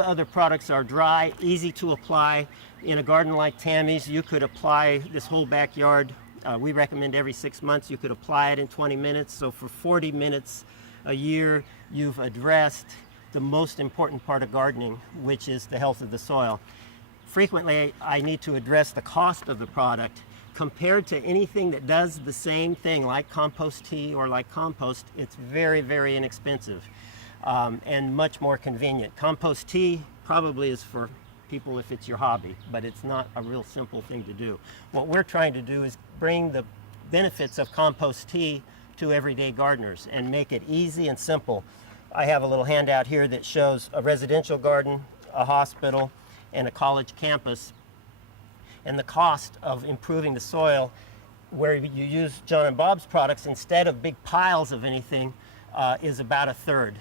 The other products are dry, easy to apply. In a garden like Tammy's, you could apply this whole backyard. We recommend every 6 months. You could apply it in 20 minutes. So for 40 minutes a year, you've addressed the most important part of gardening, which is the health of the soil. Frequently, I need to address the cost of the product. Compared to anything that does the same thing, like compost tea or like compost, it's very, very inexpensive and much more convenient. Compost tea probably is for people if it's your hobby, but it's not a real simple thing to do. What we're trying to do is bring the benefits of compost tea to everyday gardeners and make it easy and simple. I have a little handout here that shows a residential garden, a hospital, and a college campus, and the cost of improving the soil where you use John and Bob's products instead of big piles of anything is about a third.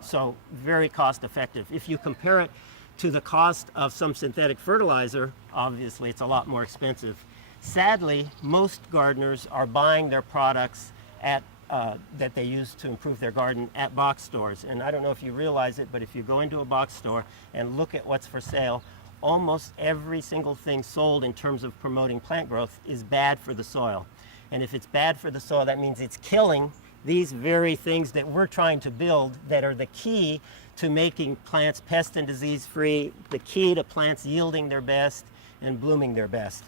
So very cost effective. If you compare it to the cost of some synthetic fertilizer, obviously it's a lot more expensive. Sadly, most gardeners are buying their products at that they use to improve their garden at box stores. And I don't know if you realize it, but if you go into a box store and look at what's for sale, almost every single thing sold in terms of promoting plant growth is bad for the soil. And if it's bad for the soil, that means it's killing these very things that we're trying to build that are the key to making plants pest and disease free, the key to plants yielding their best and blooming their best.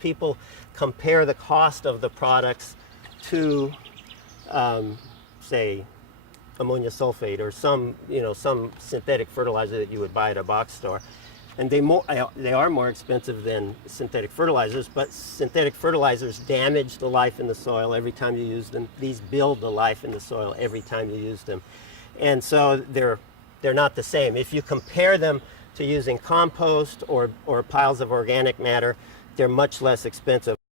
People compare the cost of the products to say ammonia sulfate or some synthetic fertilizer that you would buy at a box store. And they are more expensive than synthetic fertilizers, but synthetic fertilizers damage the life in the soil every time you use them. These build the life in the soil every time you use them. And so they're not the same. If you compare them to using compost or piles of organic matter, they're much less expensive.